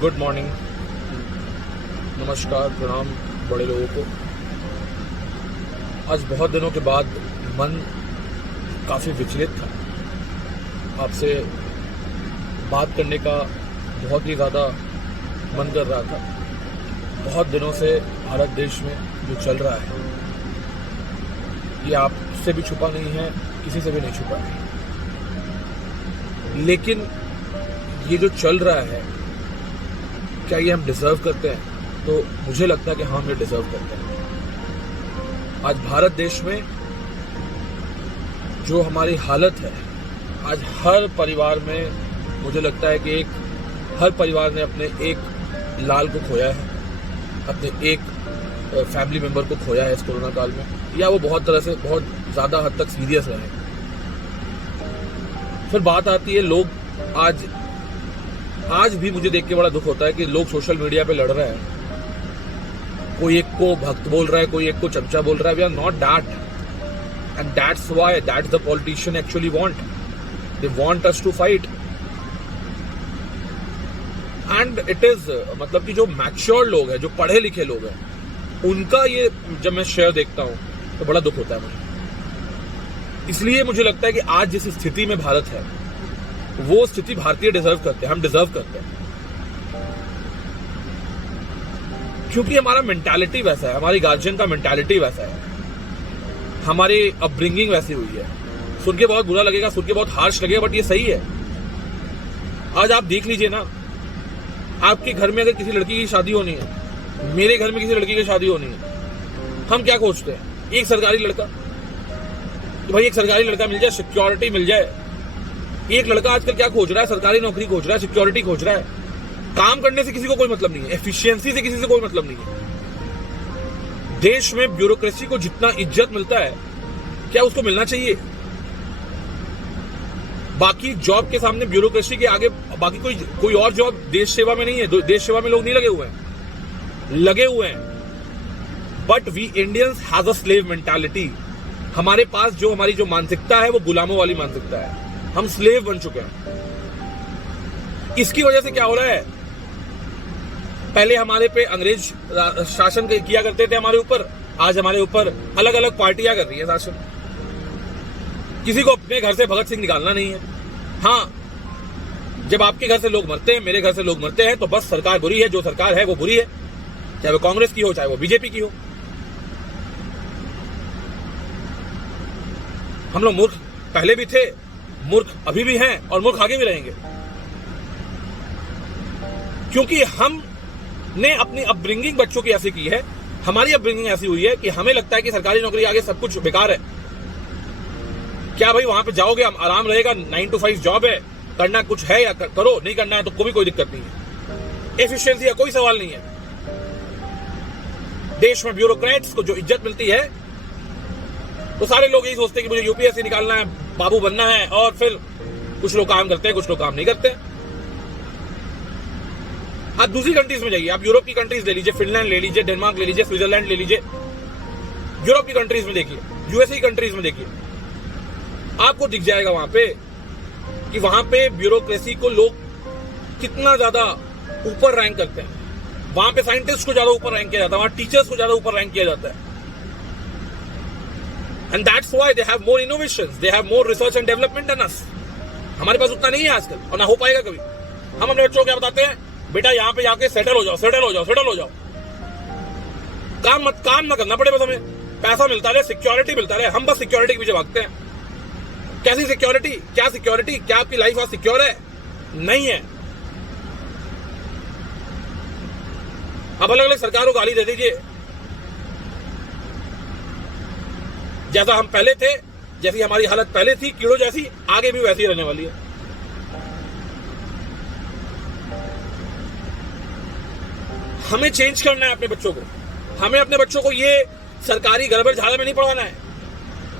Good morning, नमस्कार, प्रणाम बड़े लोगों को। आज बहुत दिनों के बाद मन काफ़ी विचलित था। आपसे बात करने का बहुत ही ज़्यादा मन कर रहा था। बहुत दिनों से भारत देश में जो चल रहा है ये आपसे भी छुपा नहीं है, किसी से भी नहीं छुपा है। लेकिन ये जो चल रहा है, क्या ये हम डिजर्व करते हैं? तो मुझे लगता है कि हाँ, हम ये डिजर्व करते हैं। आज भारत देश में जो हमारी हालत है, आज हर परिवार में मुझे लगता है कि हर परिवार ने अपने एक लाल को खोया है, अपने एक फैमिली मेंबर को खोया है इस कोरोना काल में, या वो बहुत तरह से बहुत ज़्यादा हद तक सीरियस रहे। फिर बात आती है लोग, आज भी मुझे देख के बड़ा दुख होता है कि लोग सोशल मीडिया पे लड़ रहे हैं। कोई एक को भक्त बोल रहा है, कोई एक को चमचा बोल रहा है। We are not that, and that's why that's the politician actually want. They want us to fight, and it is मतलब कि जो मैच्योर लोग हैं, जो पढ़े लिखे लोग हैं, उनका ये जब मैं शेयर देखता हूं तो बड़ा दुख होता है मुझे। इसलिए मुझे लगता है कि आज जिस स्थिति में भारत है, वो स्थिति भारतीय डिजर्व करते हैं, हम डिजर्व करते हैं। क्योंकि हमारा मेंटालिटी वैसा है, हमारी गार्जियन का मेंटालिटी वैसा है, हमारी अपब्रिंगिंग वैसी हुई है। सुन के बहुत बुरा लगेगा, सुन के बहुत हार्श लगेगा, बट ये सही है। आज आप देख लीजिए ना, आपके घर में अगर किसी लड़की की शादी होनी है, मेरे घर में किसी लड़की की शादी होनी है, हम क्या खोजते हैं? एक सरकारी लड़का। तो भाई एक सरकारी लड़का मिल जाए, सिक्योरिटी मिल जाए। एक लड़का आजकल क्या खोज रहा है? सरकारी नौकरी खोज रहा है, सिक्योरिटी खोज रहा है। काम करने से किसी को कोई मतलब नहीं है, एफिशिएंसी से किसी से कोई मतलब नहीं है। देश में ब्यूरोक्रेसी को जितना इज्जत मिलता है, क्या उसको मिलना चाहिए? बाकी जॉब के सामने ब्यूरोक्रेसी के आगे बाकी कोई और जॉब देश सेवा में नहीं है। देश सेवा में लोग नहीं लगे हुए हैं, but we Indians have a slave mentality. हमारे पास हमारी जो मानसिकता है, वो गुलामों वाली मानसिकता है। हम स्लेव बन चुके हैं। इसकी वजह से क्या हो रहा है? पहले हमारे पे अंग्रेज शासन किया करते थे हमारे ऊपर, आज हमारे ऊपर अलग अलग पार्टियां कर रही है शासन। किसी को अपने घर से भगत सिंह निकालना नहीं है। हाँ, जब आपके घर से लोग मरते हैं, मेरे घर से लोग मरते हैं, तो बस सरकार बुरी है, जो सरकार है वो बुरी है, चाहे वो कांग्रेस की हो, चाहे वो बीजेपी की हो। हम लोग मूर्ख पहले भी थे, मूर्ख अभी भी हैं, और मूर्ख आगे भी रहेंगे। क्योंकि हमने अपनी अपब्रिंगिंग बच्चों की ऐसी की है, हमारी अपब्रिंगिंग ऐसी हुई है कि हमें लगता है कि सरकारी नौकरी आगे सब कुछ बेकार है। क्या भाई वहां पे जाओगे, आराम रहेगा, 9 to 5 जॉब है, करना कुछ है या करो, नहीं करना है तो कोई दिक्कत नहीं है। एफिशिएंसी का कोई सवाल नहीं है। देश में ब्यूरोक्रेट्स को जो इज्जत मिलती है, तो सारे लोग यही सोचते हैं कि मुझे यूपीएससी निकालना है, बाबू बनना है, और फिर कुछ लोग काम करते हैं, कुछ लोग काम नहीं करते। आप दूसरी कंट्रीज में जाइए, आप यूरोप की कंट्रीज ले लीजिए, फिनलैंड ले लीजिए, डेनमार्क ले लीजिए, स्विट्जरलैंड ले लीजिए, यूरोप की कंट्रीज में देखिए, यूएसए की कंट्रीज में देखिए, आपको दिख जाएगा वहां पे कि वहां पे ब्यूरोक्रेसी को लोग कितना ज्यादा ऊपर रैंक करते हैं। वहां पे साइंटिस्ट को ज्यादा ऊपर रैंक किया जाता है, वहां टीचर्स को ज्यादा ऊपर रैंक किया जाता है। And that's why they have more innovations, they have more research and development than us. हमारे पास उतना नहीं है आजकल, और ना हो पाएगा कभी। हम अपने बच्चों को क्या बताते हैं? बेटा यहाँ पे जाके सेटल हो जाओ। काम ना करना पड़े, बस हमें पैसा मिलता रहे, सिक्योरिटी मिलता रहे। हम बस सिक्योरिटी के पीछे भागते हैं। कैसी सिक्योरिटी? क्या सिक्योरिटी? क्या आपकी लाइफ आज सिक्योर है? नहीं है। अब अलग अलग सरकारों को गाली दे दीजिए। जैसा हम पहले थे, जैसी हमारी हालत पहले थी, कीड़ों जैसी, आगे भी वैसी रहने वाली है। हमें चेंज करना है अपने बच्चों को। हमें अपने बच्चों को ये सरकारी गड़बड़ झाड़ा में नहीं पढ़ाना है।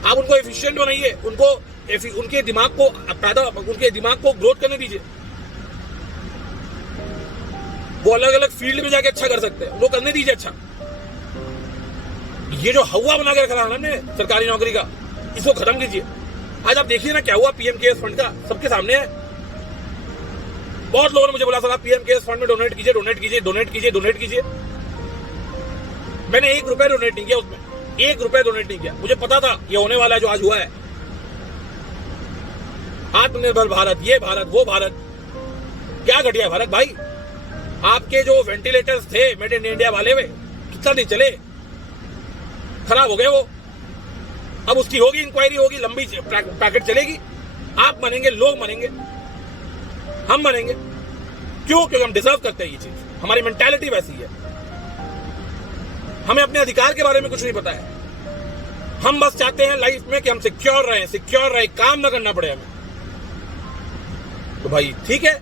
आप उनको एफिशिएंट बनाइए, उनके दिमाग को ग्रोथ करने दीजिए। वो अलग अलग फील्ड में जाके अच्छा कर सकते हैं, वो करने दीजिए अच्छा। ये जो हवा बना के रखा है हमने सरकारी नौकरी का, इसको खत्म कीजिए। आज आप देखिए ना क्या हुआ पीएम केयर्स फंड का, सबके सामने है। बहुत लोगों ने मुझे बोला सर आप पीएम केयर्स फंड में डोनेट कीजिए, डोनेट कीजिए, डोनेट कीजिए, डोनेट कीजिए। मैंने 1 रुपया डोनेट नहीं किया उसमें, 1 रुपया डोनेट नहीं किया। मुझे पता था ये होने वाला है जो आज हुआ है। आत्मनिर्भर भारत, ये भारत, वो भारत, क्या घटिया भारत भाई। आपके जो वेंटिलेटर्स थे मेड इन इंडिया वाले में कितना नहीं चले, खराब हो गए वो। अब उसकी होगी इंक्वायरी, होगी, लंबी पैकेट चलेगी। आप मनेंगे, लोग मनेंगे, हम मनेंगे। क्यों? क्योंकि हम डिजर्व करते हैं ये चीज, हमारी मेंटालिटी वैसी है। हमें अपने अधिकार के बारे में कुछ नहीं पता है। हम बस चाहते हैं लाइफ में कि हम सिक्योर रहे, काम ना करना पड़े हमें। तो भाई ठीक है,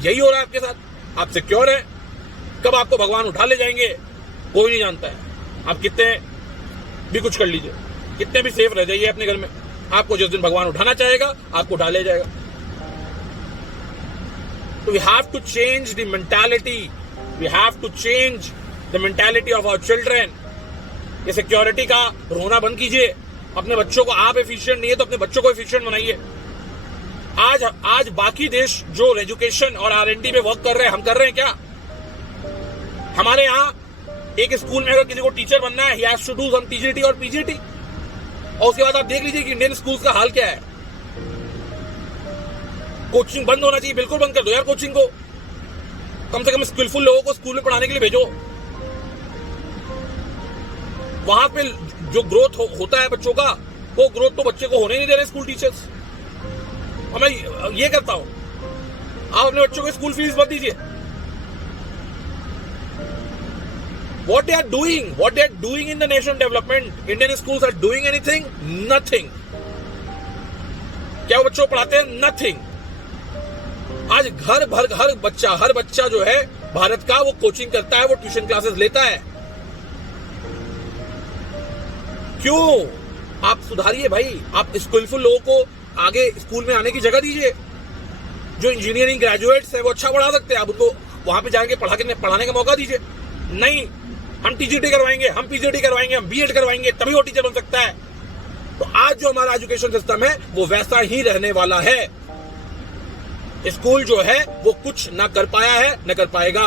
यही हो रहा है आपके साथ। आप सिक्योर हैं, कब आपको भगवान उठा ले जाएंगे कोई नहीं जानता है। आप कितने भी कुछ कर लीजिए, कितने भी सेफ रह जाइए अपने घर में, आपको जिस दिन भगवान उठाना चाहेगा आपको उठा ले जाएगा। तो we have to change the mentality, we have to change the mentality of our children. ये सिक्योरिटी का रोना बंद कीजिए। अपने बच्चों को, आप एफिशिएंट नहीं है तो अपने बच्चों को एफिशिएंट बनाइए। आज बाकी देश जो एजुकेशन और R&D में वर्क कर रहे हैं, हम कर रहे हैं क्या? हमारे यहाँ एक स्कूल में अगर किसी को टीचर बनना है, he has to do some TGT और PGT, और उसके बाद आप देख लीजिए कि इंडियन स्कूल्स का हाल क्या है। कोचिंग बंद होना चाहिए, बिल्कुल बंद कर दो यार कोचिंग को। कम से कम स्किलफुल लोगों को स्कूल में पढ़ाने के लिए भेजो। वहां पे जो ग्रोथ होता है बच्चों का, वो ग्रोथ तो बच्चे को होने नहीं दे रहे स्कूल टीचर्स। और मैं ये करता हूं, आप अपने बच्चों को स्कूल फीस मत दीजिए। What they are doing in the nation development, Indian schools are doing anything? Nothing. क्या वो बच्चों को पढ़ाते हैं? Nothing. आज हर बच्चा जो है भारत का, वो कोचिंग करता है, वो ट्यूशन क्लासेस लेता है। क्यों? आप सुधारिए भाई, आप स्किलफुल लोगों को आगे स्कूल में आने की जगह दीजिए। जो इंजीनियरिंग ग्रेजुएट्स है वो अच्छा पढ़ा सकते हैं, आप उनको वहां पे जाके पढ़ाने का मौका दीजिए। नहीं, हम TGT करवाएंगे, हम PGT करवाएंगे, हम B.Ed करवाएंगे, तभी वो टीचर बन सकता है। तो आज जो हमारा एजुकेशन सिस्टम है वो वैसा ही रहने वाला है। स्कूल जो है वो कुछ ना कर पाया है, न कर पाएगा।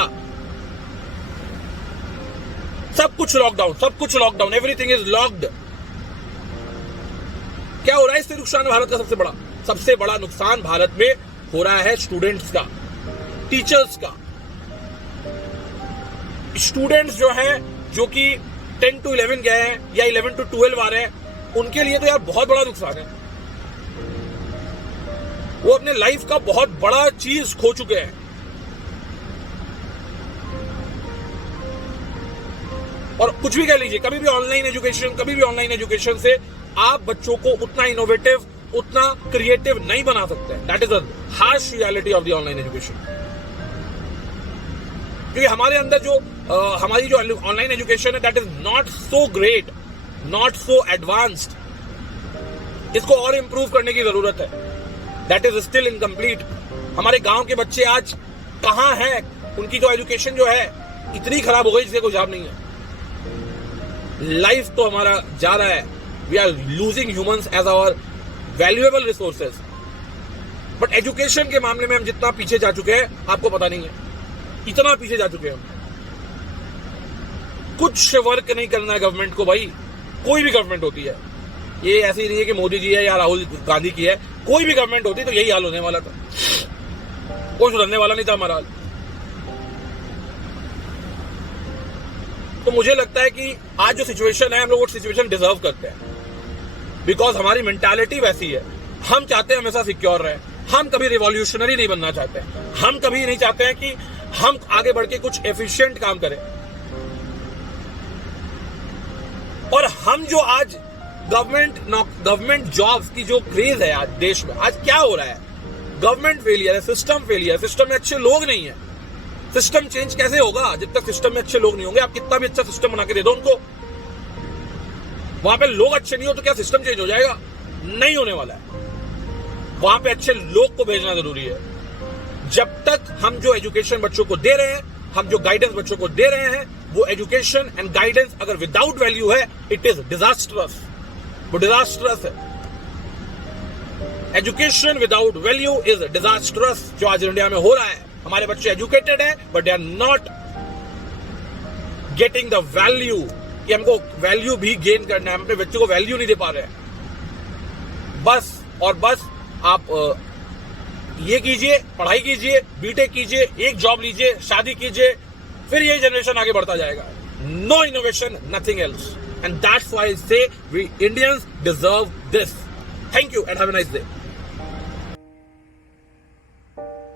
सब कुछ लॉकडाउन, एवरीथिंग इज लॉक्ड। क्या हो रहा है इससे नुकसान भारत का? सबसे बड़ा नुकसान भारत में हो रहा है स्टूडेंट्स का, टीचर्स का। स्टूडेंट्स जो हैं, जो कि 10 to 11 गए हैं या 11 to 12 आ रहे हैं, उनके लिए तो यार बहुत बड़ा नुकसान है। वो अपने लाइफ का बहुत बड़ा चीज खो चुके हैं। और कुछ भी कह लीजिए, कभी भी ऑनलाइन एजुकेशन से आप बच्चों को उतना इनोवेटिव, उतना क्रिएटिव नहीं बना सकते। That is the harsh reality of the online education. क्योंकि हमारे अंदर जो हमारी जो ऑनलाइन एजुकेशन है, that is not so great, not so advanced. इसको और इंप्रूव करने की जरूरत है। That is still incomplete. हमारे गांव के बच्चे आज कहां हैं? उनकी जो एजुकेशन जो है इतनी खराब हो गई जिससे कोई जवाब नहीं है। लाइफ तो हमारा जा रहा है। We are losing humans as our valuable resources. But education के मामले में हम जितना पीछे जा चुके हैं आपको पता नहीं है, इतना पीछे जा चुके हैं हम। कुछ वर्क नहीं करना है गवर्नमेंट को भाई, कोई भी गवर्नमेंट होती है। ये ऐसी नहीं है कि मोदी जी है या राहुल गांधी की है, कोई भी गवर्नमेंट होती तो यही हाल होने वाला था। कोई सुधरने वाला नहीं था हमारा हाल। तो मुझे लगता है कि आज जो सिचुएशन है, हम लोग वो सिचुएशन डिजर्व करते हैं, बिकॉज हमारी मेंटालिटी वैसी है। हम चाहते हैं हमेशा सिक्योर रहे। हम कभी रिवॉल्यूशनरी नहीं बनना चाहते। हम कभी नहीं चाहते हैं कि हम आगे बढ़ के कुछ एफिशिएंट काम करें। और हम जो आज गवर्नमेंट जॉब्स की जो क्रेज है आज देश में, आज क्या हो रहा है? गवर्नमेंट फेलियर है, सिस्टम फेलियर है, सिस्टम में अच्छे लोग नहीं है। सिस्टम चेंज कैसे होगा जब तक सिस्टम में अच्छे लोग नहीं होंगे? आप कितना भी अच्छा सिस्टम बना के दे दो उनको, वहां पे लोग अच्छे नहीं हो तो क्या सिस्टम चेंज हो जाएगा? नहीं होने वाला है। वहां पे अच्छे लोग को भेजना जरूरी है। जब तक हम जो एजुकेशन बच्चों को दे रहे हैं, हम जो गाइडेंस बच्चों को दे रहे हैं, वो एजुकेशन एंड गाइडेंस अगर विदाउट वैल्यू है, इट इज डिजास्टरस। वो डिजास्टरस है। Education without value is disastrous. जो आज इंडिया में हो रहा है, हमारे बच्चे एजुकेटेड है but they are not getting the value, कि हमको वैल्यू भी गेन करना है, हम अपने बच्चों को वैल्यू नहीं दे पा रहे हैं। बस और बस आप ये कीजिए, पढ़ाई कीजिए, बीटेक कीजिए, एक जॉब लीजिए, शादी कीजिए, फिर ये जनरेशन आगे बढ़ता जाएगा। No innovation, nothing else, and that's why I say we Indians deserve this. Thank you and have a nice day.